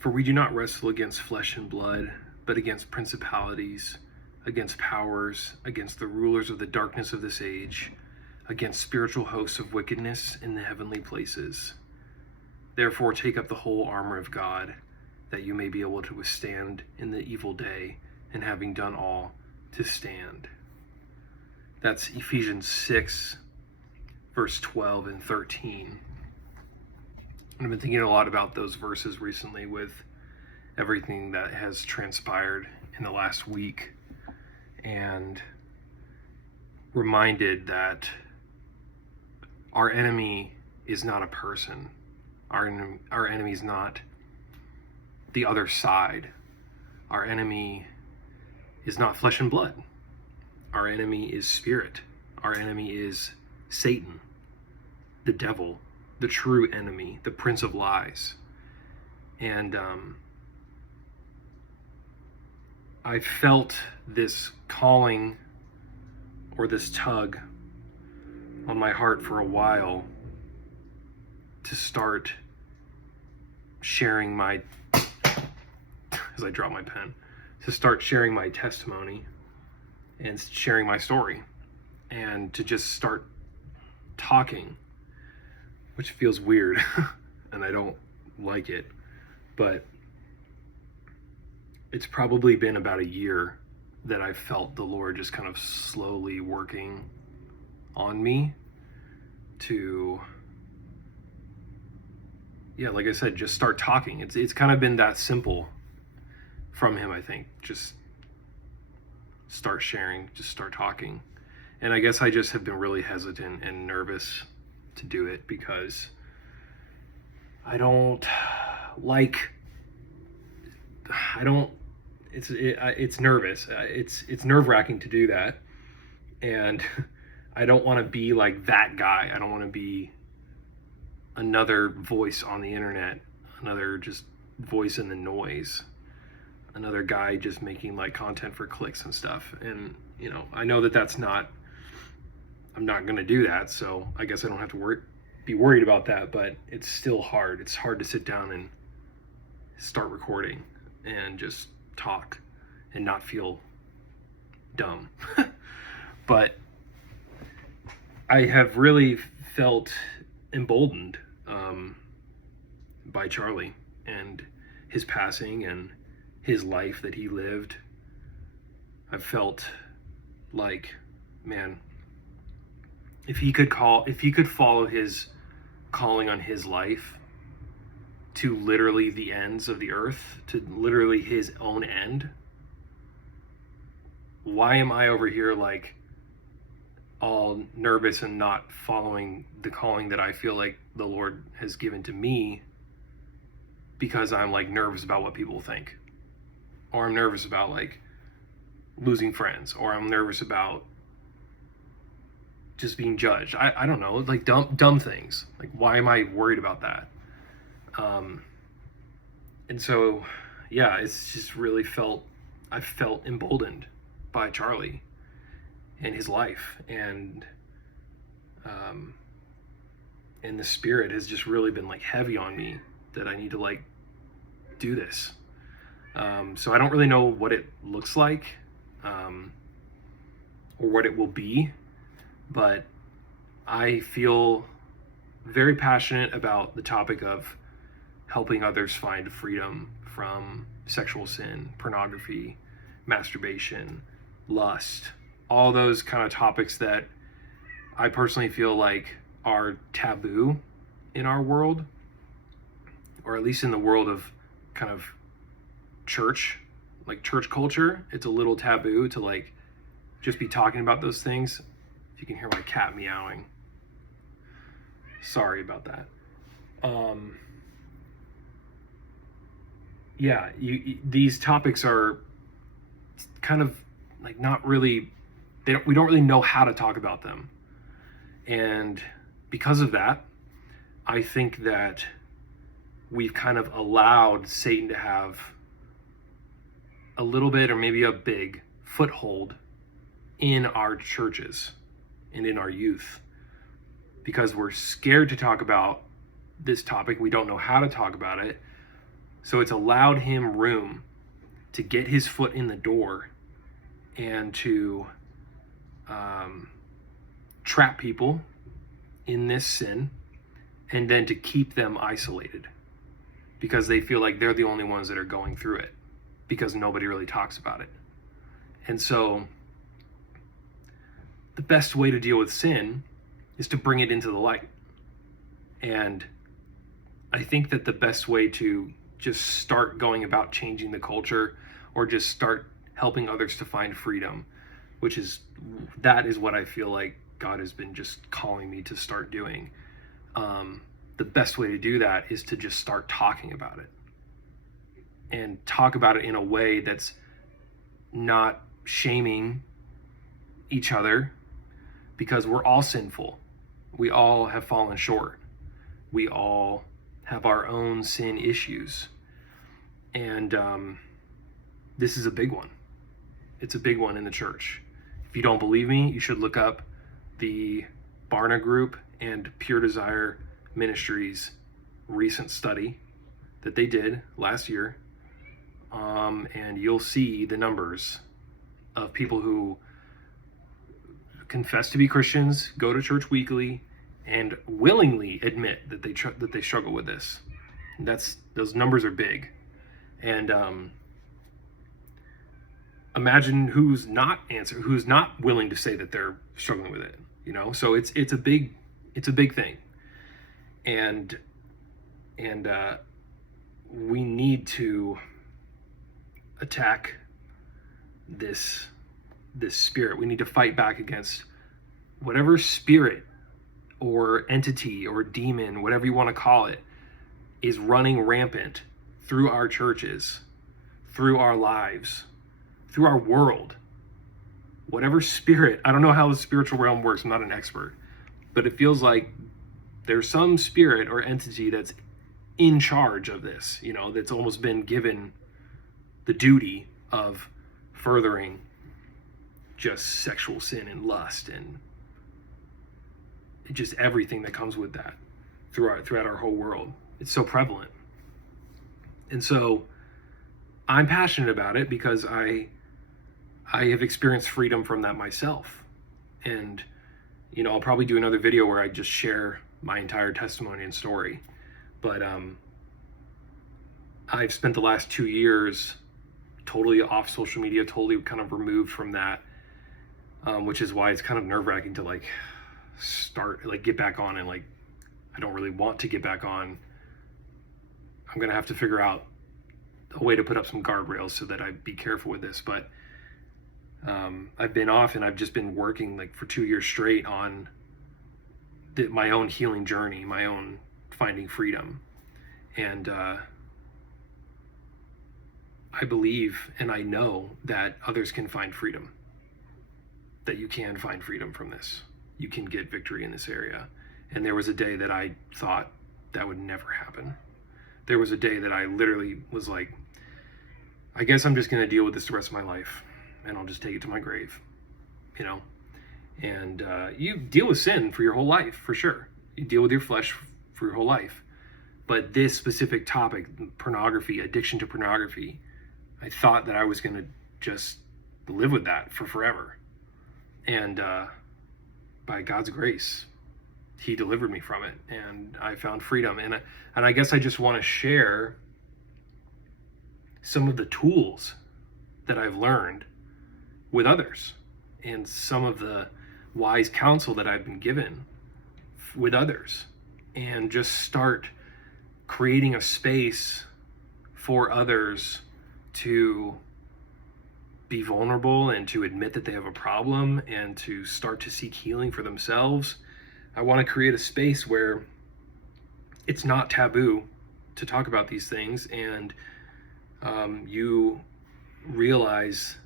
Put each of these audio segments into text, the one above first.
For we do not wrestle against flesh and blood, but against principalities, against powers, against the rulers of the darkness of this age, against spiritual hosts of wickedness in the heavenly places. Therefore take up the whole armor of God, that you may be able to withstand in the evil day, and having done all, to stand. That's Ephesians 6, verse 12 and 13. I've been thinking a lot about those verses recently with everything that has transpired in the last week, and reminded that our enemy is not a person. Our enemy is not the other side. Our enemy is not flesh and blood. Our enemy is spirit. Our enemy is Satan, the devil, the true enemy, the prince of lies. And I felt this calling or this tug on my heart for a while to start sharing my, as I drop my pen, to start sharing my testimony and sharing my story, and to just start talking, which feels weird and I don't like it, but it's probably been about a year that I felt the Lord just kind of slowly working on me to, like I said, just start talking. It's kind of been that simple from him, I think. Just start sharing, just start talking. And I guess I just have been really hesitant and nervous to do it because I don't like, it's nervous. It's nerve-wracking to do that. And I don't want to be like that guy. I don't want to be another voice on the internet, another just voice in the noise, another guy just making like content for clicks and stuff. And, I know I'm not going to do that. So I guess I don't have to be worried about that, but it's still hard. It's hard to sit down and start recording and just talk and not feel dumb. But I have really felt emboldened by Charlie and his passing and his life that he lived. I've felt like, man, if he could follow his calling on his life to literally the ends of the earth, to literally his own end, why am I over here like all nervous and not following the calling that I feel like the Lord has given to me because I'm like nervous about what people think, or I'm nervous about like losing friends, or I'm nervous about just being judged. I don't know, like dumb things. Like, why am I worried about that? And so, it's just really I felt emboldened by Charlie and his life, and the spirit has just really been like heavy on me that I need to like do this. So I don't really know what it looks like, or what it will be, but I feel very passionate about the topic of helping others find freedom from sexual sin, pornography, masturbation, lust, all those kind of topics that I personally feel like are taboo in our world, or at least in the world of kind of church culture. It's a little taboo to like just be talking about those things. If you can hear my cat meowing, sorry about that. These topics are kind of like not really, we don't really know how to talk about them. And because of that, I think that we've kind of allowed Satan to have a little bit, or maybe a big foothold in our churches and in our youth, because we're scared to talk about this topic. We don't know how to talk about it. So it's allowed him room to get his foot in the door and to trap people in this sin, and then to keep them isolated because they feel like they're the only ones that are going through it because nobody really talks about it. And so the best way to deal with sin is to bring it into the light. And I think that the best way to just start going about changing the culture, or just start helping others to find freedom, that is what I feel like God has been just calling me to start doing. The best way to do that is to just start talking about it, and talk about it in a way that's not shaming each other, because we're all sinful. We all have fallen short. We all have our own sin issues. And this is a big one. It's a big one in the church. If you don't believe me, you should look up the Barna Group and Pure Desire Ministries recent study that they did last year. And you'll see the numbers of people who confess to be Christians, go to church weekly, and willingly admit that they struggle with this. Those numbers are big. And imagine who's not willing to say that they're struggling with it. So it's a big thing. And we need to attack this spirit. We need to fight back against whatever spirit or entity or demon, whatever you want to call it, is running rampant through our churches, through our lives, through our world. Whatever spirit, I don't know how the spiritual realm works, I'm not an expert, but it feels like there's some spirit or entity that's in charge of this, that's almost been given the duty of furthering just sexual sin and lust and just everything that comes with that throughout our whole world. It's so prevalent. And so I'm passionate about it because I have experienced freedom from that myself. And, I'll probably do another video where I just share my entire testimony and story. But I've spent the last 2 years totally off social media, totally kind of removed from that, which is why it's kind of nerve-wracking to get back on, and I don't really want to get back on. I'm going to have to figure out a way to put up some guardrails so that I be careful with this. But I've been off, and I've just been working for 2 years straight on my own healing journey, my own finding freedom. And I believe and I know that others can find freedom, that you can find freedom from this. You can get victory in this area. And there was a day that I thought that would never happen. There was a day that I literally was like, I guess I'm just going to deal with this the rest of my life, and I'll just take it to my grave, And you deal with sin for your whole life, for sure. You deal with your flesh for your whole life. But this specific topic, pornography, addiction to pornography, I thought that I was going to just live with that for forever. And by God's grace, He delivered me from it, and I found freedom. And I guess I just want to share some of the tools that I've learned with others, and some of the wise counsel that I've been given with others, and just start creating a space for others to be vulnerable and to admit that they have a problem and to start to seek healing for themselves. I want to create a space where it's not taboo to talk about these things, and you realize,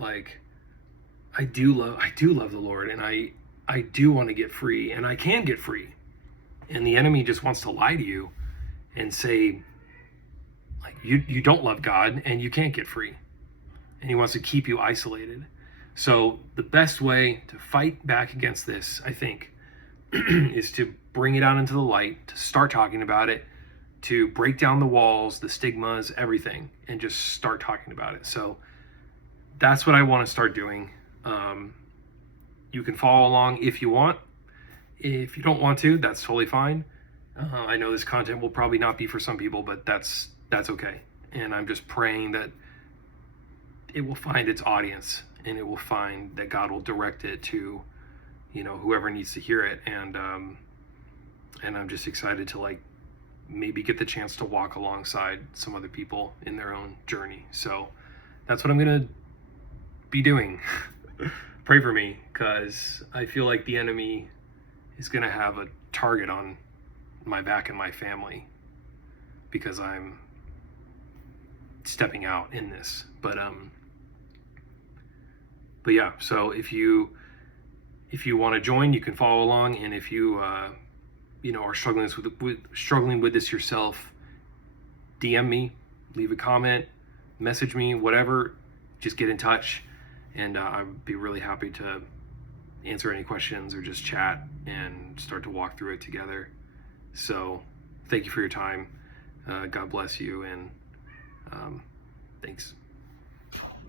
I do love the Lord, and I do want to get free, and I can get free. And the enemy just wants to lie to you and say, you don't love God and you can't get free. And he wants to keep you isolated. So the best way to fight back against this, I think, is to bring it out into the light, to start talking about it, to break down the walls, the stigmas, everything, and just start talking about it. So that's what I want to start doing. You can follow along if you want. If you don't want to, that's totally fine. I know this content will probably not be for some people, but that's okay. And I'm just praying that it will find its audience, and it will find that God will direct it to, whoever needs to hear it. And I'm just excited to like maybe get the chance to walk alongside some other people in their own journey. So that's what I'm gonna be doing. Pray for me, because I feel like the enemy is gonna have a target on my back and my family because I'm stepping out in this. But yeah, so if you want to join, you can follow along, and if you are struggling with this yourself, DM me, leave a comment, message me, whatever. Just get in touch, and I'd be really happy to answer any questions or just chat and start to walk through it together. So thank you for your time. God bless you, and thanks.